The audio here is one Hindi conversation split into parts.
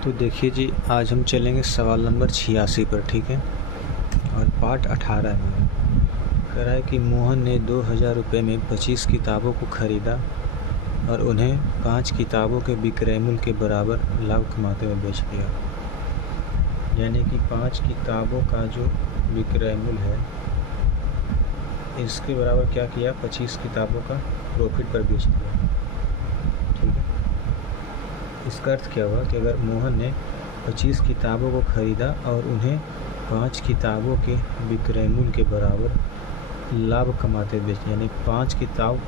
तो देखिए जी, आज हम चलेंगे सवाल नंबर 86 पर, ठीक है। और पार्ट 18 में कह रहा है कि मोहन ने 2000 रुपये में 25 किताबों को खरीदा और उन्हें 5 किताबों के विक्रय मूल्य के बराबर लाभ कमाते हुए बेच दिया। यानी कि 5 किताबों का जो विक्रय मूल्य है इसके बराबर क्या किया, 25 किताबों का प्रॉफिट पर बेच दिया, ठीक है। इसका अर्थ क्या हुआ कि अगर मोहन ने 25 किताबों को खरीदा और उन्हें 5 किताबों के विक्रय मूल्य के बराबर लाभ कमाते बेच दिया, यानी 5 किताब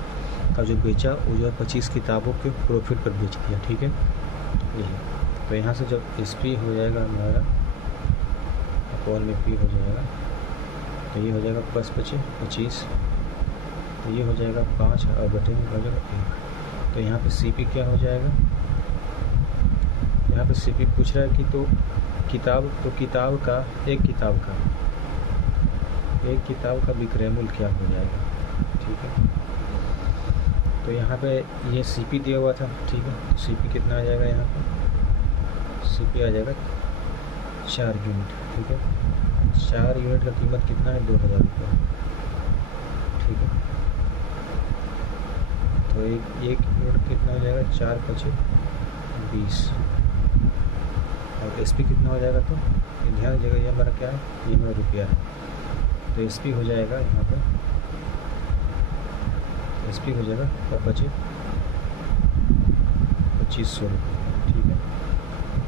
का जो बेचा वो जो 25 किताबों के प्रॉफिट पर बेच दिया, ठीक है। यही तो यहाँ से जब एस पी हो जाएगा हमारा अपॉन में पी हो जाएगा, तो ये हो जाएगा प्लस 25, तो ये हो जाएगा 5 और बटे में हो जाएगा 1। तो यहाँ पे सी पी क्या हो जाएगा, यहाँ पे सी पी पूछ रहा है कि तो किताब का एक किताब का विक्रय मूल्य क्या हो जाएगा, ठीक है। तो यहाँ पे ये सी पी दिया हुआ था, ठीक है। सी पी कितना आ जाएगा, यहाँ पे सी पी आ जाएगा 4 यूनिट, ठीक है। 4 यूनिट का कीमत कितना है, 2000 रुपये, ठीक है। तो एक यूनिट कितना हो जाएगा, 4 × 20 और एस पी कितना हो जाएगा, तो ध्यान दीजिएगा ये हमारा क्या है, ये हमारा रुपया है। तो एस पी हो जाएगा यहाँ पे, एस पी हो जाएगा 2500 रुपये, ठीक है।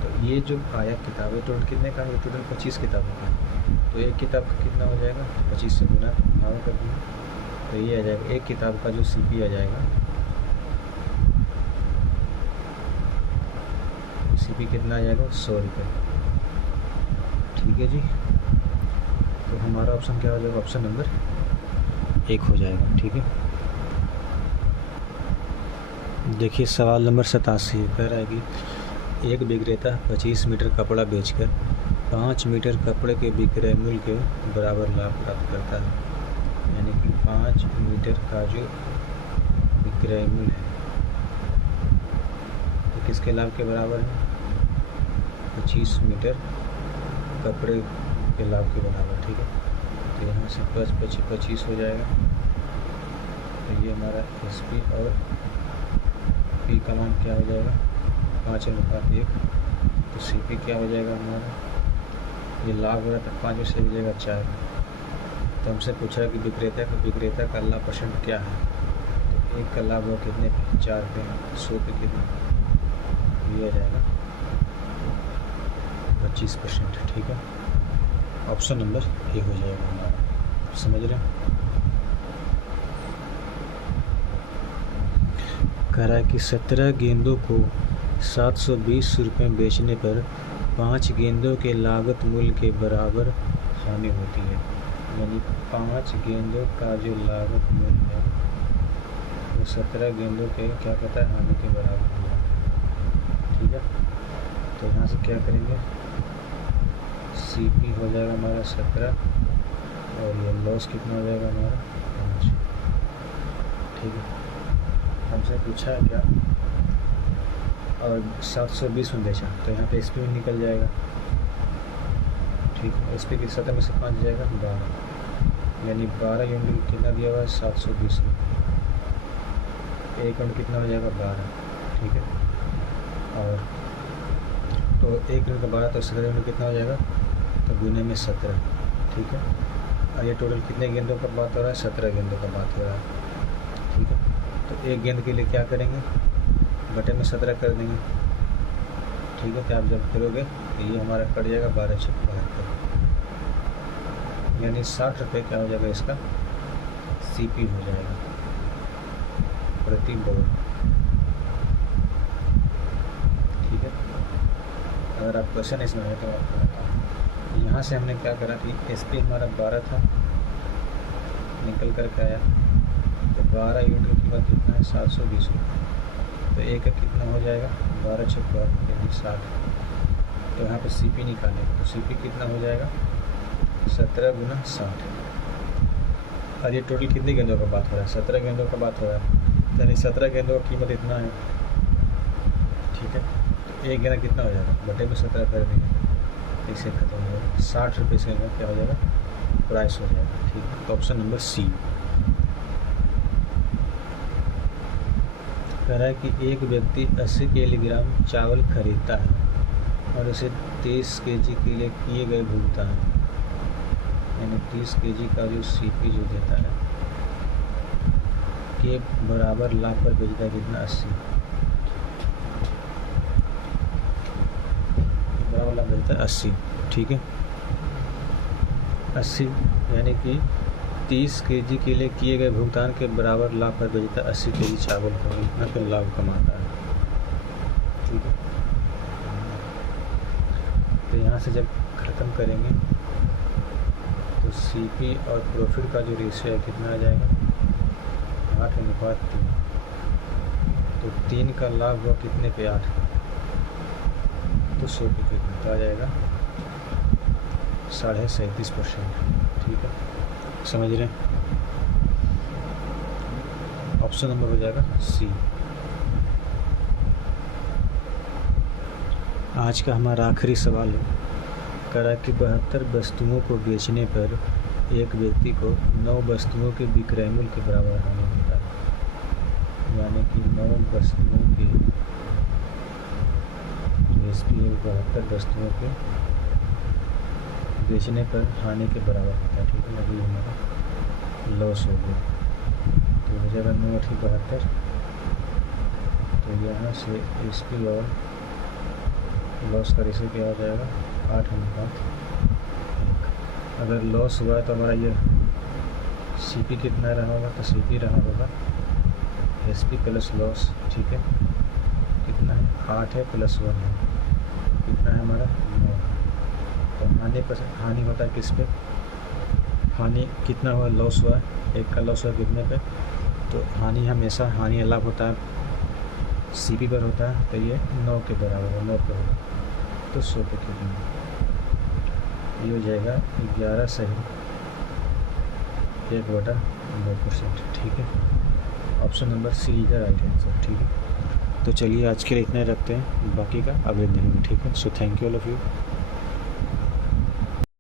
तो ये जो आया किताब है टोटल कितने का है, टोटल 25 किताबों का। तो एक किताब का कितना हो जाएगा, 25 से गुना भाग कर दिया, तो ये आ जाएगा एक किताब का जो सी पी आ जाएगा, सी पी कितना आ जाएगा, 100 रुपये, ठीक है जी। तो हमारा ऑप्शन क्या हो जाएगा, ऑप्शन नंबर 1 हो जाएगा, ठीक है। देखिए सवाल नंबर 87 कह रहा है कि एक विक्रेता 25 मीटर कपड़ा बेचकर 5 मीटर कपड़े के विक्रय मूल्य के बराबर लाभ प्राप्त करता है। यानी कि 5 मीटर का जो विक्रय मूल्य है तो किसके लाभ के बराबर है, 25 मीटर कपड़े के लाभ के बराबर, ठीक है। तो यहाँ से प्लस 25 हो जाएगा, तो ये हमारा एस पी और पी का मान क्या हो जाएगा, 5:1। तो सी पी क्या हो जाएगा हमारा, ये लाभ हो रहा था 5 से हो जाएगा 4। तो हमसे पूछा है कि विक्रेता का लाभ परसेंट क्या है, तो एक का लाभ हुआ कितने पे, 4 पे, 100 पे कितना, ये आ जाएगा 25%, ठीक है। ऑप्शन नंबर ए हो जाएगा हमारा, समझ रहे हैं। कह रहा है कि 17 गेंदों को 720 रुपये में बेचने पर 5 गेंदों के लागत मूल्य के बराबर हानि होती है। यानी 5 गेंदों का जो लागत मूल्य है वो 17 गेंदों के क्या कहता है, हानि के बराबर होगा, ठीक है। तो यहाँ से क्या करेंगे, सी पी हो जाएगा हमारा 17 और ये लॉस कितना हो जाएगा हमारा 5, ठीक है। हमसे पूछा है क्या, और 720 में बेचा, तो यहाँ पे एस पी में निकल जाएगा, ठीक है। एस पी की 17 में से 5 जाएगा 12, यानी 12 यूनिट कितना दिया हुआ है, 720 रुपये। एक यूनिट कितना हो जाएगा, 12, ठीक है। और तो एक यूनिट का 12, तो 17 यूनिट कितना हो जाएगा, तो गुने में 17, ठीक है। और ये टोटल कितने गेंदों का बात हो रहा है, 17 गेंदों का बात हो रहा है, ठीक है। तो एक गेंद के लिए क्या करेंगे, बटे में 17 कर देंगे, ठीक है। तो आप जब करोगे तो ये हमारा कट जाएगा 12×72, यानी 60 रुपये क्या हो जाएगा, इसका सी पी हो जाएगा प्रति बॉल, ठीक है। अगर आप क्वेश्चन इसमें है तो आप बताओ। यहाँ से हमने क्या करा कि एस पी हमारा 12 था, निकल कर के आया, तो 12 यूनिट की कीमत कितना है, 720 रुपये। तो एक का कितना हो जाएगा, 12×4 यानी 60। तो यहाँ पे सी पी निकालें, तो सी पी कितना हो जाएगा, 17 × 60। और ये टोटल कितनी गेंदों का बात हो रहा है, 17 गेंदों का बात हो रहा है, यानी 17 गेंदों की कीमत इतना है, ठीक है। एक 11 कितना हो जाएगा, बटे में 17 कर देंगे, इससे खत्म हो जाएगा। 60 रुपये से क्या हो जाएगा, प्राइस हो जाएगा। ठीक है, तो ऑप्शन नंबर सी। कह रहा है कि एक व्यक्ति 80 किलोग्राम चावल खरीदता है और उसे 30 केजी के लिए किए गए भुगतान, यानी 30 केजी का जो सीपी जो देता है के बराबर लाभ पर बेचता है कितना, 80 बराबर लाभ बेचता है 80। ठीक है, 80 यानी कि 30 केजी के लिए किए गए भुगतान के बराबर लाभ पर बेचता है 80 केजी चावल का, इतना फिर लाभ कमाता है। ठीक है, तो यहाँ से जब ख़त्म करेंगे तो सीपी और प्रॉफिट का जो रेशियो है कितना आ जाएगा, 8:3। तो 3 का लाभ हुआ कितने पे, 8 का, तो 100 पे कितना, तो आ जाएगा 37.5%। ठीक है, समझ रहे हैं। ऑप्शन नंबर हो जाएगा सी। आज का हमारा आखिरी सवाल है, कह रहा है कि 72 वस्तुओं को बेचने पर एक व्यक्ति को 9 वस्तुओं के विक्रय मूल्य के बराबर हानि होता है, यानी कि 9 वस्तुओं के एसपी 72 वस्तुओं के बेचने पर हानि के बराबर होता है। ठीक है, अभी हमारा लॉस हो गया, तो हो जाएगा 9×72। तो यहाँ से एसपी और लॉस का रेशियो क्या हो जाएगा, 8:1। अगर लॉस हुआ है तो हमारा ये सीपी कितना रहा होगा, तो सीपी रहा होगा एसपी प्लस लॉस। ठीक है, कितना है, 8 है प्लस 1 है, कितना है हमारा 9। तो हानि होता है किस पे, हानि कितना हुआ, लॉस हुआ, 1 का लॉस हुआ कितने पे, तो हानि हमेशा हानि लाभ होता है सीपी पर होता है, तो ये 9 के बराबर है, 9 पे होगा, तो 100 पे कितना, ये हो जाएगा 11 सही 1/9%। ठीक है, option number C is the right answer. ठीक है, तो चलिए आज के लिए इतना रखते हैं, बाकी का अगले दिन में। ठीक है, so thank you all of you.